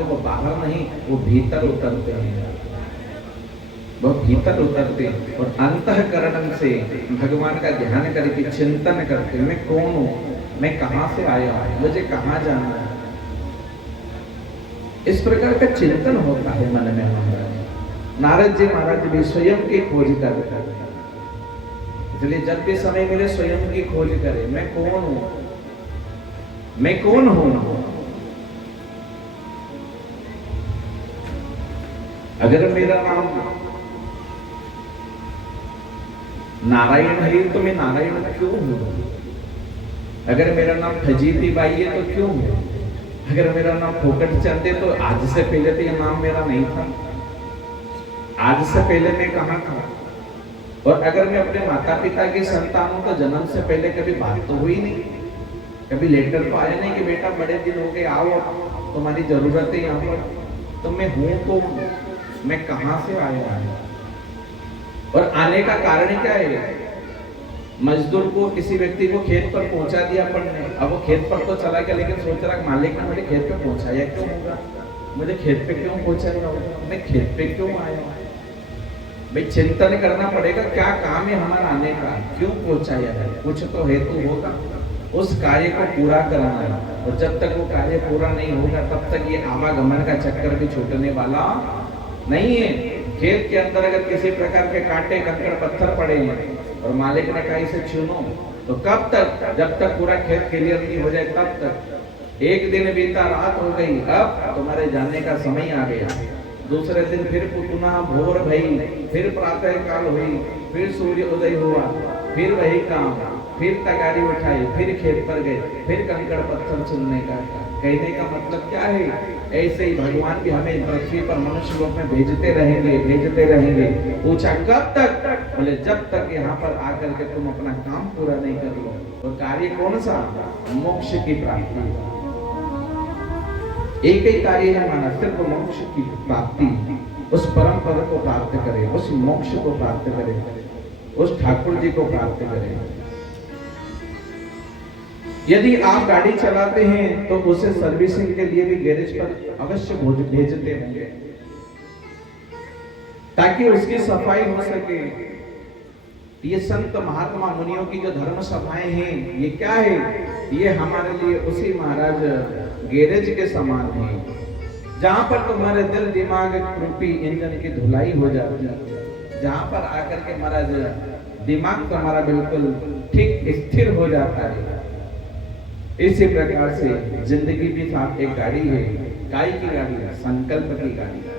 होते वो बाहर नहीं, वो भीतर उतरते हैं, वो भीतर उतरते और अंतःकरण से भगवान का ध्यान करके चिंतन करते, मैं कौन हूँ, मैं कहाँ से आया हूँ, मुझे कहाँ जाना है। इस प्रकार का चिंतन होता है मन में महाराज। नारद जी महाराज भी स्वयं की खोज करते हैं, इसलिए जब भी समय मिले स्वयं की खोज करें, मैं कौन हूँ, मैं कौन हूँ। अगर मेरा नाम नारायण है तो मैं नारायण क्यों हूँ? अगर मेरा नाम फजीती बाई है तो क्यों हूँ? अगर मेरा नाम फोकट चंद है तो आज से पहले तो यह नाम मेरा नहीं था, आज से पहले मैं कहाँ था? और अगर मैं अपने माता पिता की संतान हूं तो जन्म से पहले कभी बात तो हुई नहीं, कभी लेटर तो आया नहीं कि बेटा बड़े दिन हो गए आओ, तुम्हारी जरूरत है यहाँ पर। तो मैं हूं तो मैं कहां से आया हूं? और आने का कारण क्या है? मजदूर को, किसी व्यक्ति को खेत पर पहुंचा दिया अपन ने, अब वो खेत पर तो चला गया, लेकिन सोच रहा मालिक ने मुझे खेत पे पहुंचाया क्यों होगा, मुझे खेत पे क्यों पहुंचाया होगा, मैं खेत पे क्यों आया? भाई चिंतन करना पड़ेगा, क्या काम है हमारा आने का, क्यों पहुंचाया है, कुछ तो हेतु होगा, उस कार्य को पूरा करना है। और जब तक वो कार्य पूरा नहीं होगा तब तक ये आवागमन का चक्कर भी छूटने वाला नहीं है। खेत के अंदर अगर किसी प्रकार के कांटे कंकड़ पत्थर पड़े हैं और मालिक ने कहा इसे चुनो, तो कब तक, जब तक पूरा खेत क्लियर नहीं हो जाए तब तक। एक दिन बीता, रात हो गई, अब तुम्हारे जाने का समय आ गया। दूसरे दिन फिर पुनः भोर भई, फिर प्रातः काल हुई, फिर सूर्य उदय हुआ, फिर वही काम, फिर तगारी उठाई, फिर खेत पर गए, फिर कंकड़ पत्थर चुनने का। कहने का मतलब क्या है? ऐसे ही भगवान भी हमें पृथ्वी पर मनुष्य लोक में भेजते रहेंगे, भेजते रहेंगे। पूछा कब तक? बोले जब तक यहाँ पर आकर के तुम अपना काम पूरा नहीं कर लो। और कार्य कौन सा? मोक्ष की प्राप्ति। एक ही कार्य है हमारा, सिर्फ मोक्ष की प्राप्ति, उस परम पद को प्राप्त करें, उस मोक्ष को प्राप्त करें, उस ठाकुर जी को प्राप्त करें। यदि आप गाड़ी चलाते हैं तो उसे सर्विसिंग के लिए भी गैरेज पर अवश्य भेजते होंगे ताकि उसकी सफाई हो सके। ये संत महात्मा मुनियों की जो धर्म सभाएं हैं, ये क्या है? ये हमारे लिए उसी महाराज गैरेज के समान है, जहां पर तुम्हारे दिल दिमाग रूपी इंजन की धुलाई हो जाती है, जहां पर आकर के महाराज दिमाग तुम्हारा बिल्कुल ठीक स्थिर हो जाता है। इसी प्रकार से जिंदगी भी साथ एक गाड़ी है। काय की गाड़ी है? संकल्प की गाड़ी है।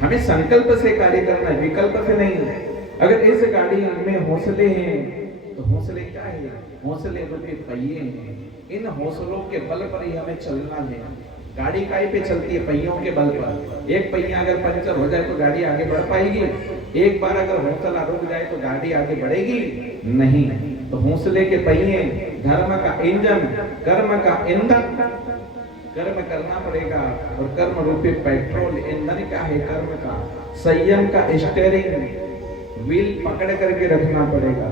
हमें संकल्प से कार्य करना है, विकल्प से नहीं। अगर इस गाड़ी में हौसले हैं तो हौसले क्या है? हौसले रूपी पहिए हैं। इन हौसलों के बल पर ही हमें चलना है। गाड़ी काय पे चलती है? पहियों के बल पर। एक पहिया अगर पंचर हो जाए तो गाड़ी आगे बढ़ पाएगी? एक बार अगर हौसला रुक जाए तो गाड़ी आगे बढ़ेगी नहीं। तो हौसले के पहिए, धर्म का इंजन, कर्म का ईंधन, कर्म करना पड़ेगा। और कर्म रूपी पेट्रोल, ईंधन क्या है? कर्म का। संयम का स्टीयरिंग व्हील पकड़ करके रखना पड़ेगा।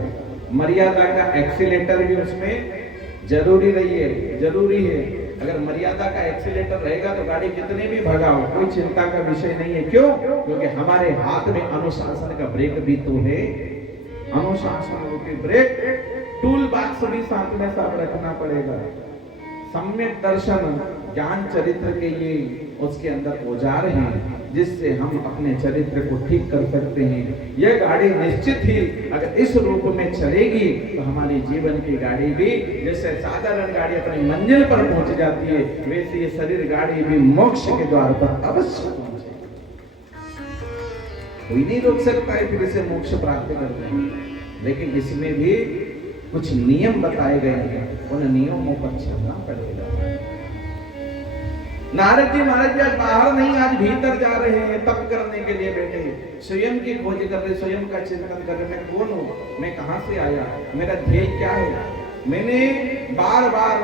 मर्यादा का एक्सीलेटर भी उसमें जरूरी है। अगर मर्यादा का एक्सीलेटर रहेगा तो गाड़ी कितने भी भगाओ, कोई चिंता का विषय नहीं है। क्यों? क्योंकि हमारे हाथ में अनुशासन का ब्रेक भी तो है। अनुशासन रूपी ब्रेक, टूल बॉक्स भी साथ में साथ रखना पड़ेगा। सम्यक दर्शन, ज्ञान चरित्र के ये उसके अंदर औजार हैं जिससे हम अपने चरित्र को ठीक कर सकते हैं। यह गाड़ी निश्चित ही अगर इस रूप में चलेगी तो हमारी जीवन की गाड़ी भी, जैसे साधारण गाड़ी अपनी मंजिल पर पहुंच जाती है, वैसे ये शरीर गाड़ी भी मोक्ष के द्वार पर अवश्य पहुंचेगी। कोई नहीं रोक सकता है फिर इसे मोक्ष प्राप्त करने में, लेकिन इसमें भी कुछ नियम बताए गए हैं, उन नियमों पर चलना पड़ेगा। नारद जी महाराज आज बाहर नहीं, आज भीतर जा रहे हैं तप करने के लिए बैठे, स्वयं की खोज कर रहे, स्वयं का चिंतन कर रहे। मैं कौन हूँ? मैं कहां से आया? मेरा ध्येय क्या है? मैंने बार बार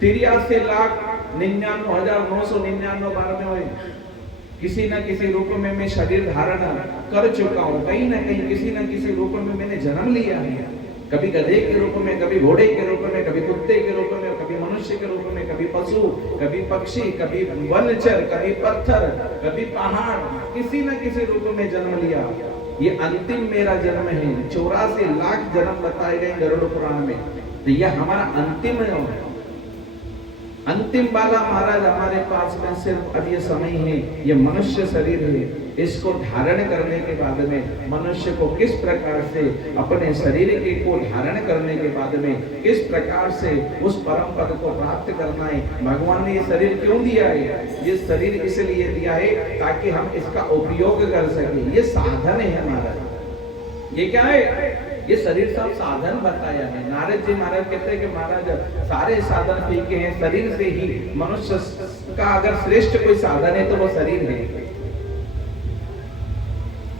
83,99,999 बार में हुए किसी न किसी रूप में मैं शरीर धारण कर चुका हूँ। कहीं ना कहीं किसी न किसी रूप में मैंने जन्म लिया है, कभी गधे के रूप में, कभी घोड़े के रूप में, कभी कुत्ते के रूप में, कभी मनुष्य के रूप में, कभी पशु, कभी पक्षी, कभी वनचर, कभी पत्थर, कभी पहाड़, किसी न किसी रूप में जन्म लिया। ये अंतिम मेरा जन्म है। 84 लाख जन्म बताए गए गरुड़ पुराण में, तो यह हमारा अंतिम वाला महाराज हमारे पास में सिर्फ अब ये समय है, ये मनुष्य शरीर है। इसको धारण करने के बाद में मनुष्य को किस प्रकार से अपने शरीर के को धारण करने के बाद में किस प्रकार से उस परम पद को प्राप्त करना है। भगवान ने ये शरीर क्यों दिया है? ये शरीर इसलिए दिया है ताकि हम इसका उपयोग कर सके। ये साधन है हमारा। ये क्या है? ये शरीर सब साधन बताया है। नारद जी महाराज कहते हैं कि महाराज सारे साधन फीके हैं, शरीर से ही मनुष्य का अगर श्रेष्ठ कोई साधन है तो वो शरीर है।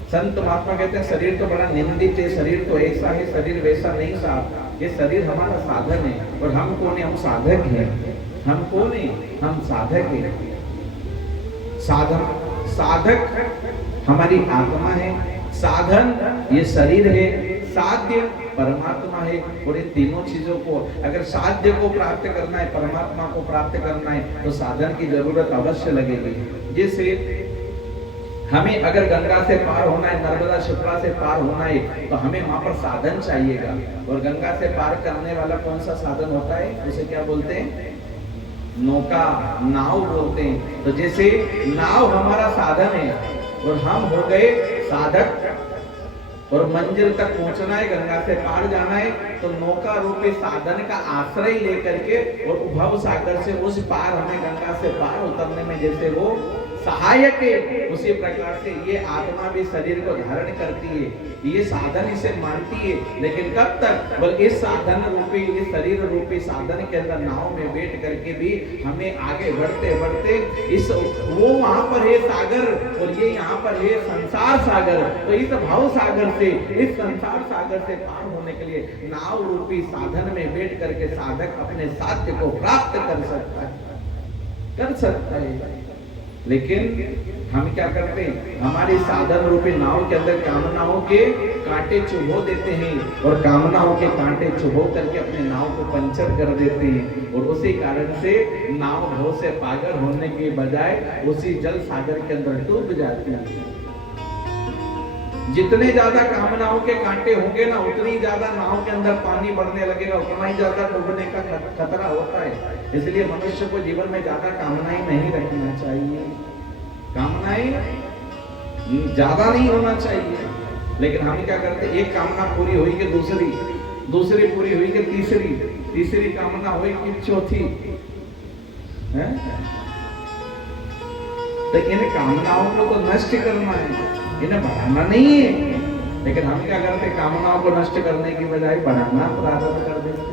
संत महात्मा कहते हैं शरीर तो बड़ा निंदित है, शरीर तो ऐसा है, शरीर वैसा नहीं साहब। ये शरीर हमारा साधन है। और हम कौन है? हम साधक हैं। हम कौन है? हम साधक हैं। साधक हमारी आत्मा है, साधन ये शरीर है, साध्य परमात्मा है। और इन तीनों चीजों को अगर साध्य को प्राप्त करना है, परमात्मा को प्राप्त करना है, तो साधन की जरूरत अवश्य लगेगी। जैसे हमें अगर गंगा से पार होना है, नर्मदा शिप्रा से पार होना है, तो हमें वहां पर साधन चाहिएगा। और गंगा से पार करने वाला कौन सा साधन होता है? उसे क्या बोलते हैं? नौका, नाव बोलते हैं। तो जैसे नाव हमारा साधन है और हम हो गए साधक, और मंजिल तक पहुंचना है, गंगा से पार जाना है, तो नौका रूपी साधन का आश्रय लेकर के और भव सागर से उस पार हमें गंगा से पार उतरने में जैसे वो सहायक है, उसी प्रकार से ये आत्मा भी शरीर को धारण करती है। ये साधन इसे मानती है, लेकिन कब तक? बल्कि इस साधन रूपी, इस शरीर रूपी साधन के अंदर नाव में बैठ करके भी हमें आगे बढ़ते बढ़ते इस वो वहां पर है सागर और ये यहाँ पर है संसार सागर। तो इस भाव सागर से, इस संसार सागर से पार होने के लिए नाव रूपी साधन में बैठ करके साधक अपने साध्य को प्राप्त कर सकता है। लेकिन हम क्या करते हैं? हमारी साधन रूपी नाव के अंदर कामनाओं के कांटे चुभो देते हैं और कामनाओं के कांटे चुभो करके अपने नाव को पंचर कर देते हैं। और उसी कारण से नाव भव से पागल होने के बजाय उसी जल सागर के अंदर डूब जाती है। जितने ज्यादा कामनाओं के कांटे होंगे ना, उतनी ज्यादा नाव के अंदर पानी बढ़ने लगेगा, उतना ही ज्यादा डूबने का खतरा होता है। इसलिए मनुष्य को जीवन में ज्यादा कामनाएं नहीं रखना चाहिए, कामनाएं ज्यादा नहीं होना चाहिए। लेकिन हम क्या करते? एक कामना पूरी हुई कि दूसरी पूरी हुई कि तीसरी कामना हुई कि चौथी है? तो इन कामनाओं को तो नष्ट करना है, इन्हें बढ़ाना नहीं है। लेकिन हम क्या करते? कामनाओं को नष्ट करने की बजाय बढ़ाना प्रारंभ कर देते हैं।